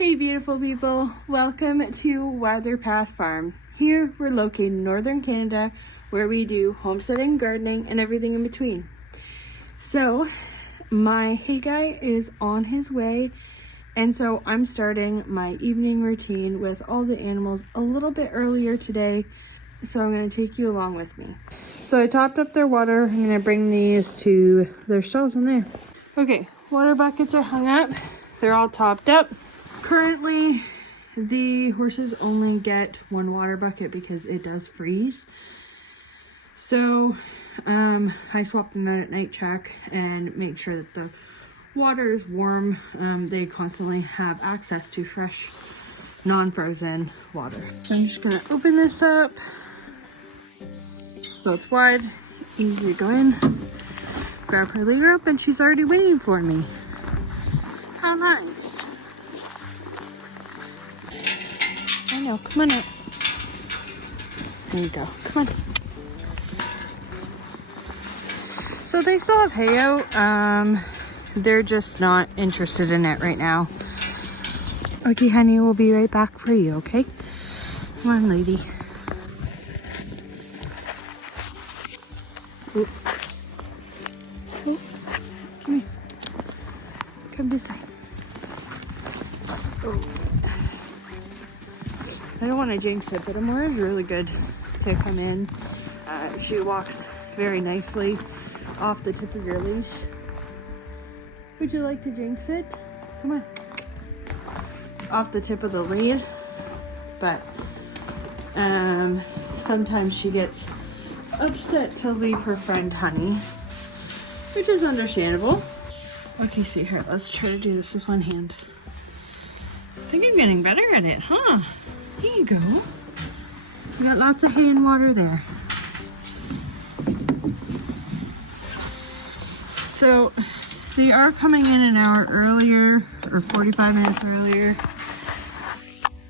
Hey beautiful people, welcome to Wilder Path Farm. Here we're located in northern Canada where we do homesteading, gardening, and everything in between. So my hay guy is on his way, and so I'm starting my evening routine with all the animals a little bit earlier today, so I'm going to take you along with me. So I topped up their water. I'm going to bring these to their stalls in there. Okay, water buckets are hung up. They're all topped up. Currently, the horses only get one water bucket because it does freeze. So, I swap them out at night check and make sure that the water is warm. They constantly have access to fresh, non-frozen water. So I'm just gonna open this up. So it's wide, easy to go in. Grab her leader up and she's already waiting for me. How nice. I know, come on out. There you go, come on. So they still have hay out. They're just not interested in it right now. Okay, honey, we'll be right back for you, okay? Come on, lady. Oop. Oop. Come here. Come this side. Oh. I don't want to jinx it, but Amora's really good to come in. She walks very nicely off the tip of your leash. Would you like to jinx it? Come on. Off the tip of the lead. But sometimes she gets upset to leave her friend Honey, which is understandable. Okay, sweetheart, let's try to do this with one hand. I think I'm getting better at it, huh? There you go. You got lots of hay and water there. So they are coming in an hour earlier, or 45 minutes earlier.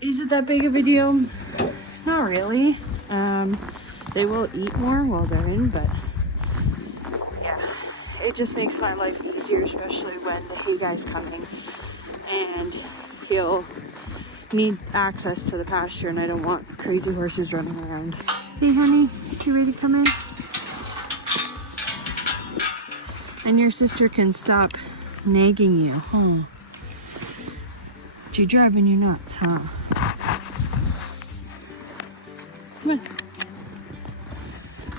Is it that big of a deal? Not really. They will eat more while they're in, but yeah, it just makes my life easier, especially when the hay guy's coming and he'll need access to the pasture and I don't want crazy horses running around. Hey honey, you ready to come in? And your sister can stop nagging you, huh? She's driving you nuts, huh? Come on.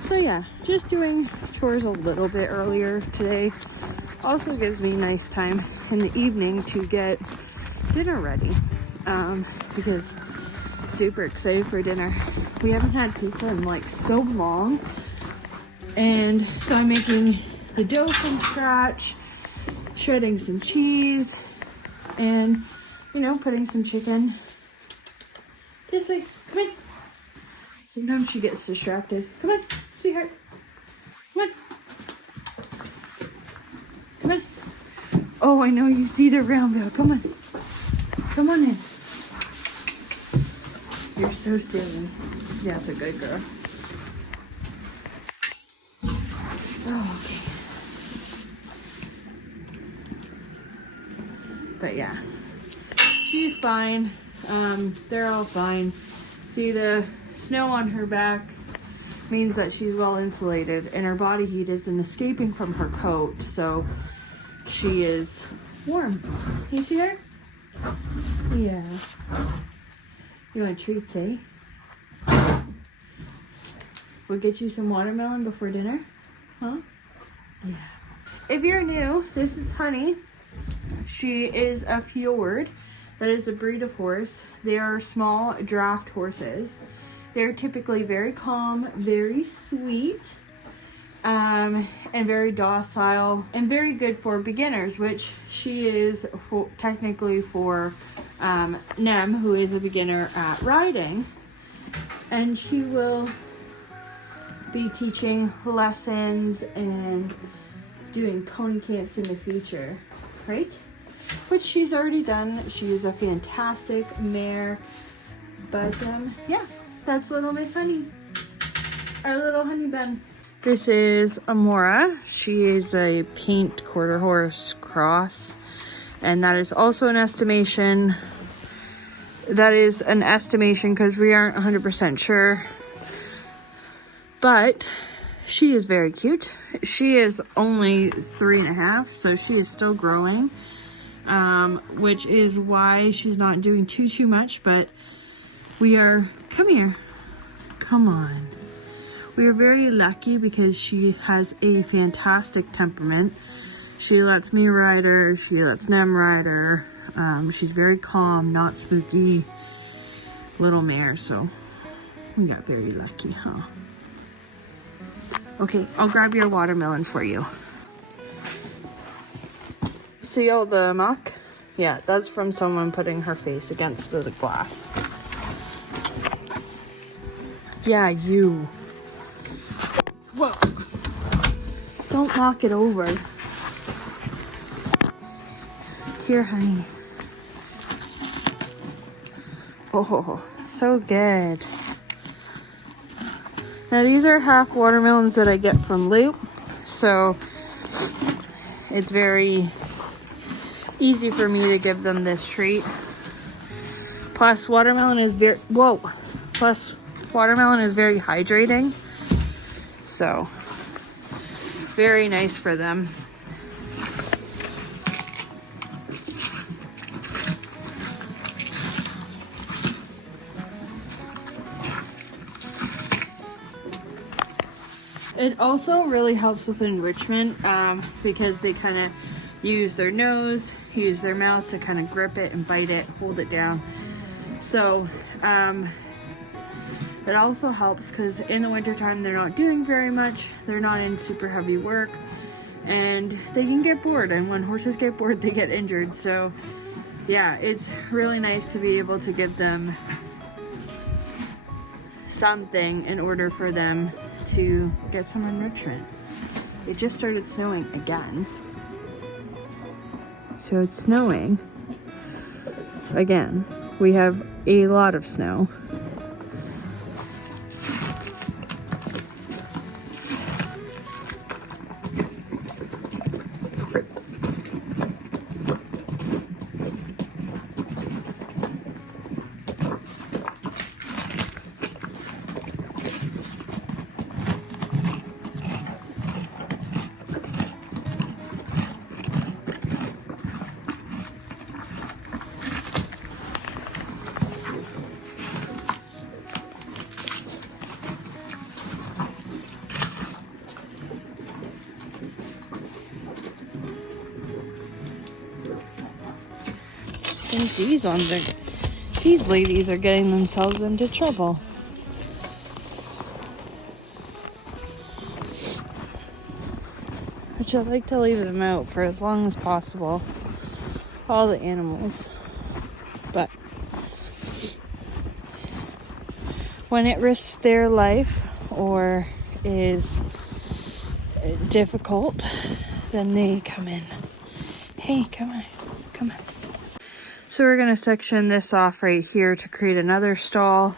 So yeah, just doing chores a little bit earlier today also gives me nice time in the evening to get dinner ready. Because super excited for dinner. We haven't had pizza in like so long, and so I'm making the dough from scratch, shredding some cheese, and putting some chicken. This way, come in. Sometimes she gets distracted. Come on, sweetheart. Come on. Come on. Oh, I know you see the round bell. Come on. Come on in. You're so silly. Yeah, that's a good girl. Oh, okay. But yeah, she's fine. They're all fine. See, the snow on her back means that she's well insulated and her body heat isn't escaping from her coat, so she is warm. You see her? Yeah. You want treats, eh? We'll get you some watermelon before dinner? Huh? Yeah. If you're new, this is Honey. She is a fjord. That is a breed of horse. They are small draft horses. They're typically very calm, very sweet, and very docile, and very good for beginners, which she is technically for Nem, who is a beginner at riding, and she will be teaching lessons and doing pony camps in the future, right? Which she's already done. She is a fantastic mare, but yeah, that's little Miss Honey, our little honey bun. This is Amora. She is a paint quarter horse cross, and that is also an estimation that is an estimation because we aren't 100% sure. But she is very cute. She is only 3.5, so she is still growing, which is why she's not doing too much. But we are, come here, come on. We are very lucky because she has a fantastic temperament. She lets me ride her, she lets Nem ride her. She's very calm, not spooky little mare, so we got very lucky, huh? Okay, I'll grab your watermelon for you. See all the muck? Yeah, that's from someone putting her face against the glass. Yeah, you. Whoa. Don't knock it over. Here, honey. Oh, so good. Now these are half watermelons that I get from Loop, so it's very easy for me to give them this treat. Plus watermelon is very, plus watermelon is very hydrating, so very nice for them. It also really helps with enrichment because they kind of use their nose, use their mouth to kind of grip it and bite it, hold it down. So it also helps because in the wintertime they're not doing very much, they're not in super heavy work, and they can get bored, and when horses get bored they get injured. So yeah, it's really nice to be able to give them something in order for them to get some enrichment. It just started snowing again. So it's snowing again. We have a lot of snow. I think these ladies are getting themselves into trouble. Which I like to leave them out for as long as possible. All the animals. But when it risks their life or is difficult, then they come in. Hey, come on, come on. So we're going to section this off right here to create another stall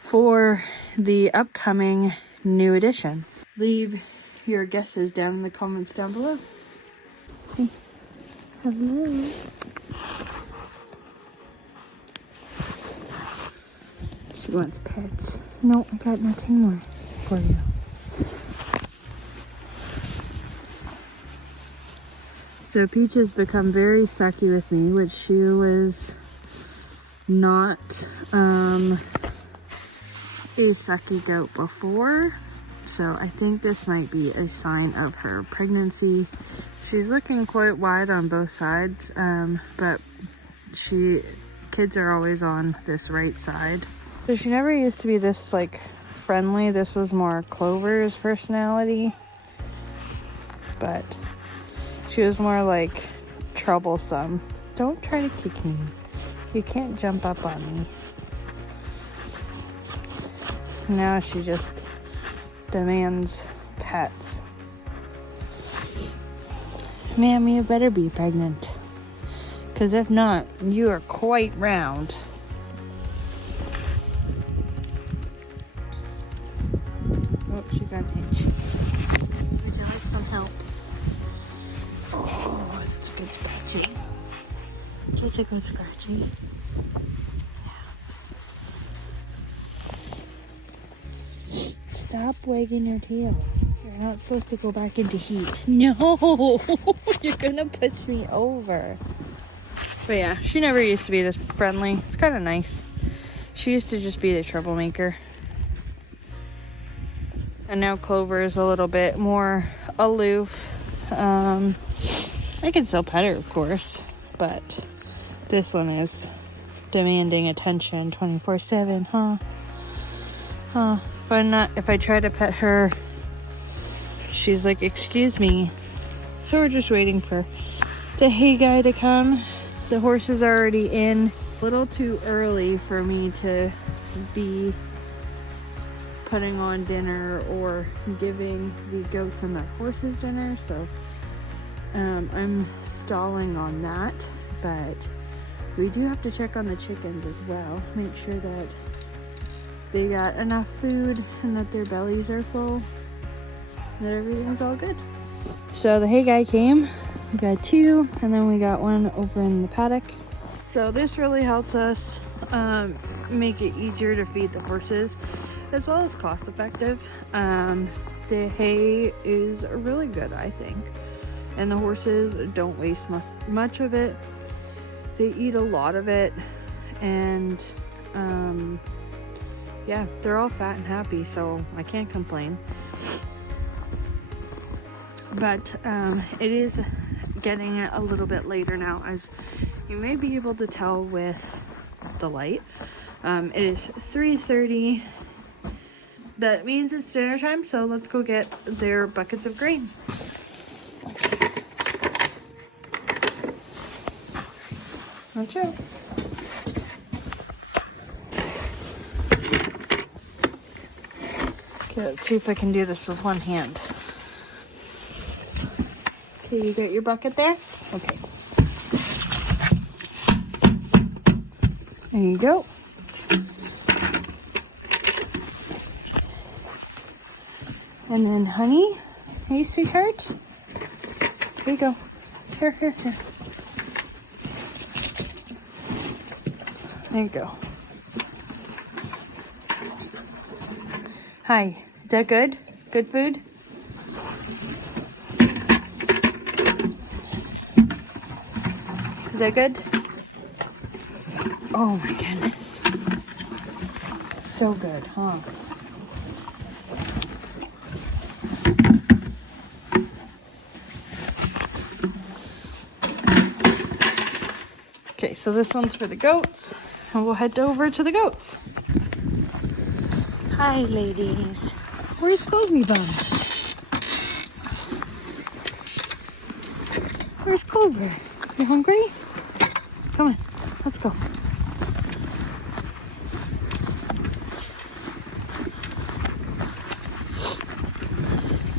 for the upcoming new addition. Leave your guesses down in the comments down below. Hey. Hello. She wants pets. No, I got nothing more for you. So Peach has become very sucky with me, which she was not a sucky goat before. So I think this might be a sign of her pregnancy. She's looking quite wide on both sides, but kids are always on this right side. So she never used to be this like friendly. This was more Clover's personality, but she was more like troublesome. Don't try to kick me. You can't jump up on me. Now she just demands pets. Ma'am, you better be pregnant. Because if not, you are quite round. Oh, she got itchy. Would you like some help? Oh, that's a good scratchy. That's a good scratchy. Stop wagging your tail. You're not supposed to go back into heat. No, you're gonna push me over. But yeah, she never used to be this friendly. It's kind of nice. She used to just be the troublemaker. And now Clover is a little bit more aloof. I can still pet her, of course, but this one is demanding attention 24/7, huh? If I try to pet her, she's like, excuse me. So we're just waiting for the hay guy to come. The horse is already in. A little too early for me to be putting on dinner or giving the goats and the horses dinner, so I'm stalling on that. But we do have to check on the chickens as well, make sure that they got enough food and that their bellies are full, that everything's all good. So the hay guy came. We got 2, and then we got 1 over in the paddock. So this really helps us make it easier to feed the horses, as well as cost effective. The hay is really good, I think, and the horses don't waste much of it. They eat a lot of it, and yeah, they're all fat and happy, so I can't complain. But it is getting a little bit later now, as you may be able to tell with the light. It is 3:30. That means it's dinner time, so let's go get their buckets of grain. Watch out. Okay, let's see if I can do this with one hand. Okay, you got your bucket there? Okay. There you go. And then honey. Hey, sweetheart. Here you go. Here. There you go. Hi. Is that good? Good food? Is that good? Oh my goodness. So good, huh? Okay, so this one's for the goats, and we'll head over to the goats. Hi, ladies. Where's Clovey Bum? Where's Clover? You hungry? Come on, let's go.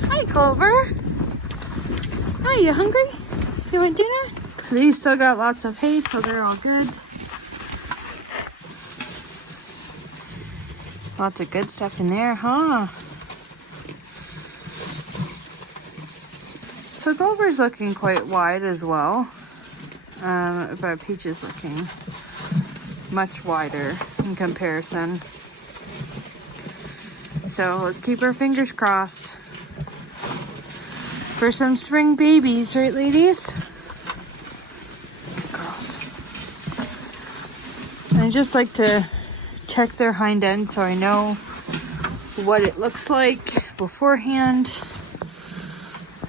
Hi, Clover. Hi, you hungry? You want dinner? These still got lots of hay, so they're all good. Lots of good stuff in there, huh? So Clover's looking quite wide as well. But Peach is looking much wider in comparison. So let's keep our fingers crossed for some spring babies, right, ladies? Girls. I just like to check their hind end so I know what it looks like beforehand,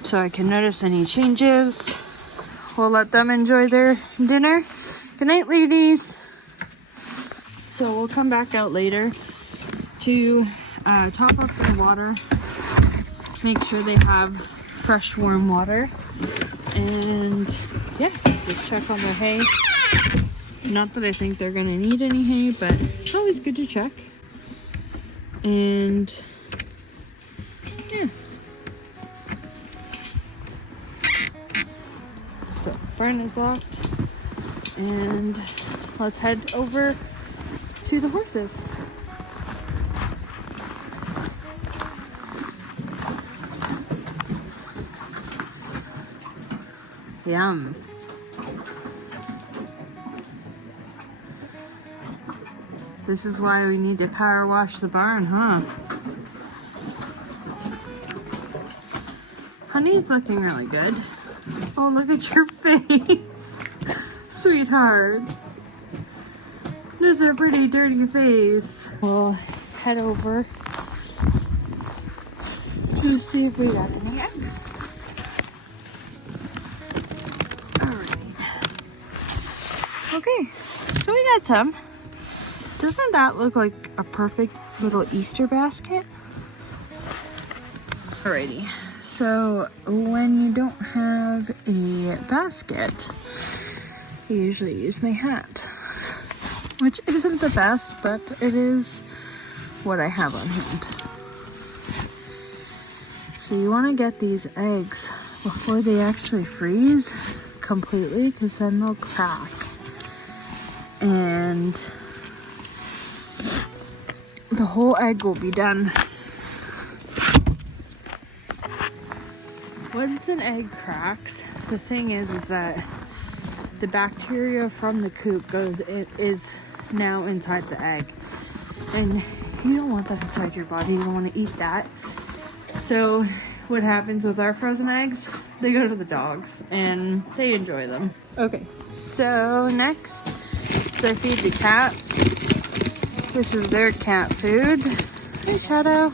so I can notice any changes. We'll let them enjoy their dinner. Good night, ladies. So we'll come back out later to top up their water, make sure they have fresh warm water, and yeah, just check on their hay. Not that I think they're gonna need any hay, but it's always good to check. And yeah. So barn is locked, and let's head over to the horses. Yum. This is why we need to power wash the barn, huh? Honey's looking really good. Oh, look at your face, sweetheart. There's a pretty dirty face. We'll head over to see if we got any eggs. Alright. Okay, so we got some. Doesn't that look like a perfect little Easter basket? Alrighty, so when you don't have a basket, I usually use my hat, which isn't the best, but it is what I have on hand. So you want to get these eggs before they actually freeze completely, because then they'll crack. And the whole egg will be done. Once an egg cracks, the thing is that the bacteria from the coop is now inside the egg. And you don't want that inside your body. You don't want to eat that. So what happens with our frozen eggs? They go to the dogs and they enjoy them. Okay, so next, I feed the cats. This is their cat food. Hey, Shadow.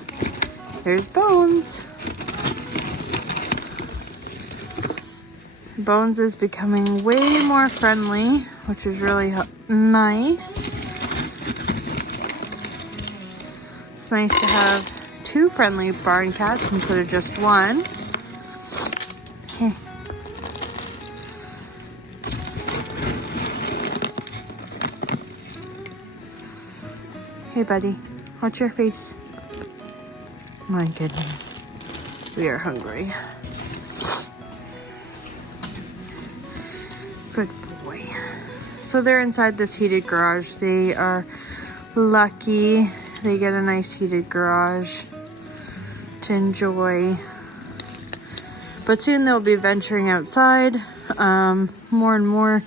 There's Bones. Bones is becoming way more friendly, which is really nice. It's nice to have 2 friendly barn cats instead of just 1. Hey. Hey, buddy. What's your face? My goodness. We are hungry. Good boy. So they're inside this heated garage. They are lucky they get a nice heated garage to enjoy. But soon they'll be venturing outside more and more,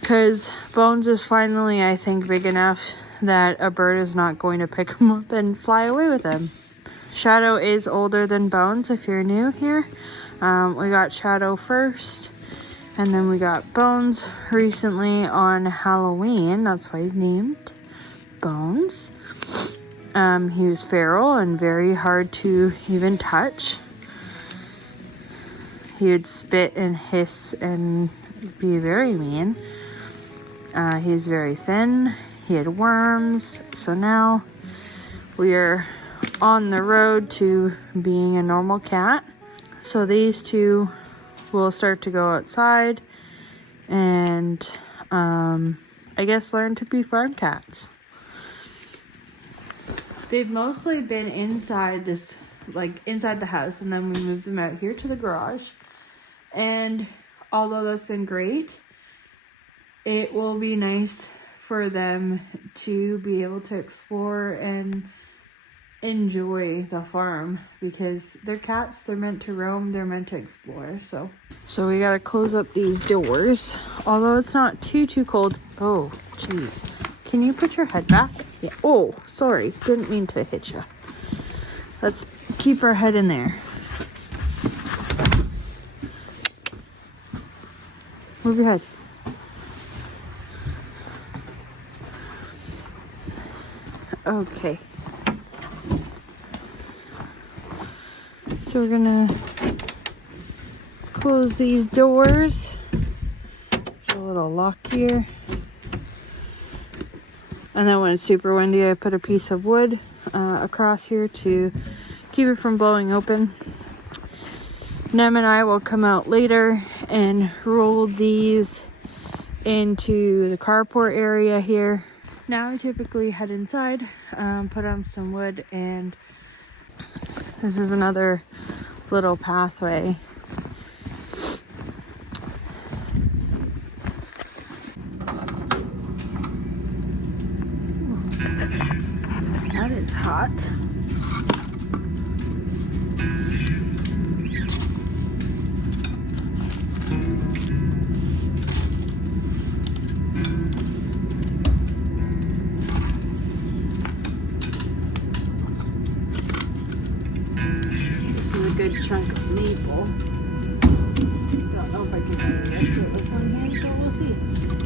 because Bones is finally, I think, big enough that a bird is not going to pick him up and fly away with him. Shadow is older than Bones, if you're new here. We got Shadow first. And then we got Bones recently on Halloween. That's why he's named Bones. He was feral and very hard to even touch. He would spit and hiss and be very mean. He was very thin. He had worms. So now we are on the road to being a normal cat. So these two will start to go outside and I guess learn to be farm cats. They've mostly been inside this, like inside the house, and then we moved them out here to the garage. And although that's been great, it will be nice for them to be able to explore and enjoy the farm, because they're cats, they're meant to roam, they're meant to explore. So we gotta close up these doors, although it's not too cold. Oh jeez, can you put your head back? Yeah. Oh, sorry, didn't mean to hit you. Let's keep our head in there. Move your head. Okay. So we're gonna close these doors. There's a little lock here. And then when it's super windy, I put a piece of wood across here to keep it from blowing open. Nem and I will come out later and roll these into the carport area here. Now I typically head inside, put on some wood, and this is another little pathway. That is hot. good chunk of maple. Don't know if I can get to it with one hand, but we'll see.